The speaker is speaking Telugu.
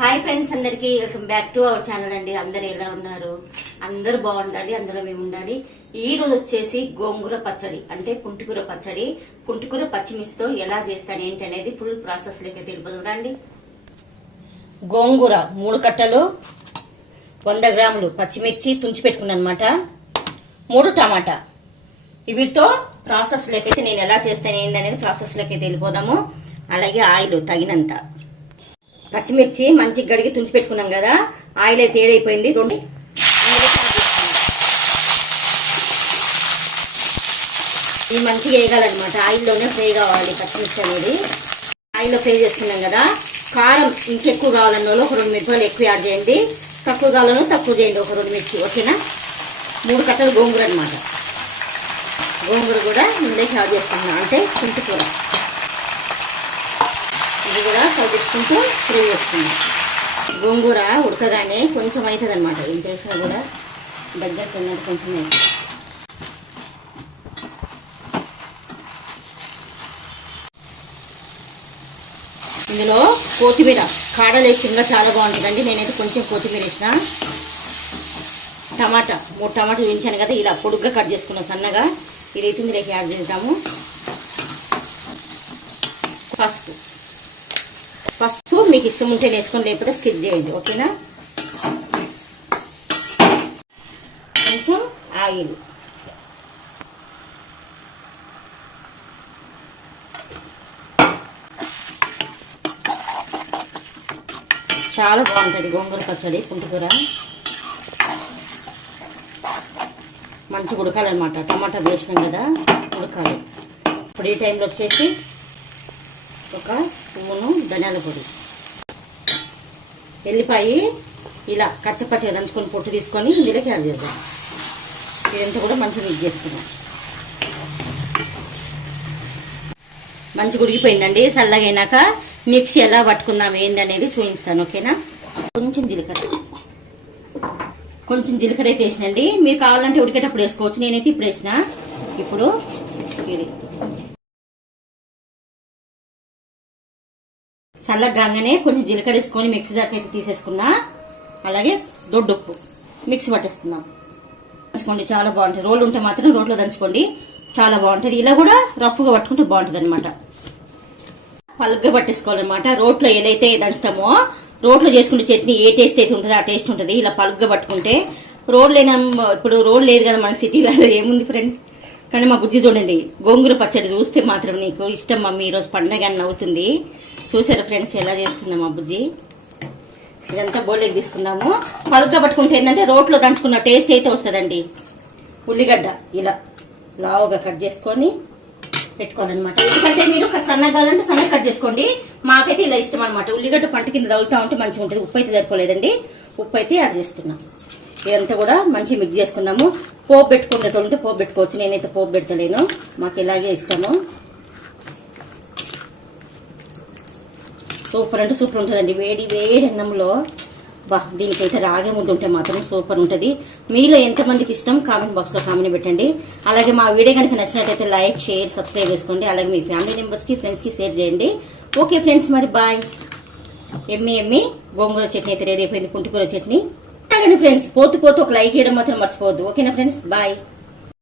హాయ్ ఫ్రెండ్స్, అందరికి welcome back to our channel అండి. అందరు ఎలా ఉన్నారు? అందరూ బాగుండాలి, అందులో మేము ఉండాలి. ఈ రోజు వచ్చేసి గోంగూర పచ్చడి అంటే పుంటికూర పచ్చడి. పుంటికూర పచ్చిమిర్చితో ఎలా చేస్తాను ఏంటి అనేది ఫుల్ ప్రాసెస్ లెక్క తెలుపుదండి. గోంగూర 3 కట్టలు, 100 గ్రాములు పచ్చిమిర్చి తుంచి పెట్టుకున్నాను అనమాట, 3 టమాటా. వీటితో ప్రాసెస్ లెక్కైతే నేను ఎలా చేస్తాను ఏంటి అనేది ప్రాసెస్ లెక్క వెళ్ళిపోదాము. అలాగే ఆయిల్ తగినంత. పచ్చిమిర్చి మంచి గడిగి తుంచి పెట్టుకున్నాం కదా, ఆయిల్ అయితే ఏడైపోయింది. ఇది మంచిగా వేయగాలన్నమాట, ఆయిల్లోనే ఫ్రై కావాలి పచ్చిమిర్చి అనేది. ఆయిల్లో ఫ్రై చేసుకున్నాం కదా. కారం ఇంకెక్కువ కావాలన్న వాళ్ళు ఒక 2 మిరపకాయలు ఎక్కువ యాడ్ చేయండి, తక్కువ కావాలన్నా తక్కువ చేయండి, ఒక 2 మిర్చి. ఓకేనా? 3 కట్టలు గోంగూర అనమాట. గోంగూర కూడా ఇందులోకి యాడ్ చేసుకున్నాం, అంటే పుంటికూర. ఇది కూడా కలిపించుకుంటూ ఫ్రై చేసుకుందాం. గోంగూర ఉడకగానే కొంచెం అవుతుంది అనమాట, ఏం చేసినా కూడా దగ్గర తిన్నట్టు కొంచెం అవుతుంది. ఇందులో కొత్తిమీర కాడలు వేసి ఇంకా చాలా బాగుంటుందండి. నేనైతే కొంచెం కొత్తిమీర వేసిన. టమాటా 3 టమాటాలు వేయించాను కదా, ఇలా పొడుగ్గా కట్ చేసుకున్నాం సన్నగా. ఇదైతే ఇందులోకి యాడ్ చేద్దాము. పసుపు మీకు ఇష్టం ఉంటే వేసుకొని, లేకపోతే స్కిప్ చేయండి. ఓకేనా? కొంచెం ఆయిల్, చాలా బాగుంటుంది గోంగూర పచ్చడి పుంటికూర. మంచిగా ఉడకాలన్నమాట, టమాటా వేసినాం కదా, ఉడకాలి. ఇప్పుడు ఈ టైంలో వచ్చేసి 1 స్పూను ధనియాల పొడి, ఎల్లిపాయ ఇలా కచ్చపచ్చగా దంచుకొని పొట్టు తీసుకొని ఇందులోకి యాడ్ చేద్దాం. ఇదంతా కూడా మంచిగా మిక్స్ చేసుకున్నాం. మంచిగా ఉడికిపోయిందండి. చల్లగైనాక మిక్సీ ఎలా పట్టుకుందాం ఏందనేది చూపిస్తాను. ఓకేనా? కొంచెం జీలకర్ర అయితే వేసినండి. మీరు కావాలంటే ఉడికేటప్పుడు వేసుకోవచ్చు, నేనైతే ఇప్పుడు వేసిన. ఇప్పుడు ఇది చల్లగానే కొంచెం జీలకర్ర వేసుకొని మిక్సీ జార్కి అయితే తీసేసుకున్నా. అలాగే దొడ్డు ఉప్పు మిక్సీ పట్టేసుకుందాం. దంచుకోండి, చాలా బాగుంటుంది. రోలు ఉంటే మాత్రం రోట్లో దంచుకోండి, చాలా బాగుంటుంది. ఇలా కూడా రఫ్గా పట్టుకుంటే బాగుంటుంది అనమాట. పలుగ్గా పట్టేసుకోవాలన్నమాట. రోట్లో ఏదైతే దంచుతామో, రోట్లో చేసుకుంటే చట్నీ ఏ టేస్ట్ అయితే ఉంటుందో ఆ టేస్ట్ ఉంటుంది. ఇలా పలుగ్గా పట్టుకుంటే. ఇప్పుడు రోడ్ లేదు కదా మనకి సిటీలో, ఏముంది ఫ్రెండ్స్. కానీ మా బుజ్జి చూడండి, గోంగూర పచ్చడి చూస్తే మాత్రం నీకు ఇష్టం మమ్మీ, ఈరోజు పండగ అని నవ్వుతుంది. చూసారా ఫ్రెండ్స్ ఎలా చేస్తుందా మా బుజ్జి? ఇదంతా బౌల్లోకి తీసుకుందాము. పలుగ్గా పట్టుకుంటే ఏంటంటే రోట్లో దంచుకున్న టేస్ట్ అయితే వస్తుందండి. ఉల్లిగడ్డ ఇలా లావుగా కట్ చేసుకొని పెట్టుకోవాలన్నమాట. ఎందుకంటే మీరు సన్నగా కావాలంటే సన్నగా కట్ చేసుకోండి. మాకైతే ఇలా ఇష్టం అనమాట. ఉల్లిగడ్డ పంట కింద తగులుతా ఉంటే మంచిగా ఉంటుంది. ఉప్పు అయితే సరిపోలేదండి, ఉప్పు అయితే యాడ్ చేస్తున్నాం. ఇదంతా కూడా మంచిగా మిక్స్ చేసుకుందాము. పోపు పెట్టుకునేటోళ్ళంటే పోపు పెట్టుకోవచ్చు, నేనైతే పోపు పెడతలేను, మాకు ఇలాగే ఇష్టము. సూపర్ అంటే సూపర్ ఉంటుందండి. వేడి వేడి అన్నంలో దీనికైతే రాగే ముద్ద ఉంటే మాత్రం సూపర్ ఉంటుంది. మీలో ఎంతమందికి ఇష్టం కామెంట్ బాక్స్లో కామెంట్ పెట్టండి. అలాగే మా వీడియో కనుక నచ్చినట్టయితే లైక్, షేర్, సబ్స్క్రైబ్ చేసుకోండి. అలాగే మీ ఫ్యామిలీ మెంబర్స్కి, ఫ్రెండ్స్కి షేర్ చేయండి. ఓకే ఫ్రెండ్స్, మరి బాయ్. ఎమ్మి గోంగూర చట్నీ అయితే రెడీ అయిపోయింది, పుంటికూర చట్నీ. అలాగే ఫ్రెండ్స్, పోతూ ఒక లైక్ చేయడం మాత్రం మర్చిపోవద్దు. ఓకేనా ఫ్రెండ్స్, బాయ్.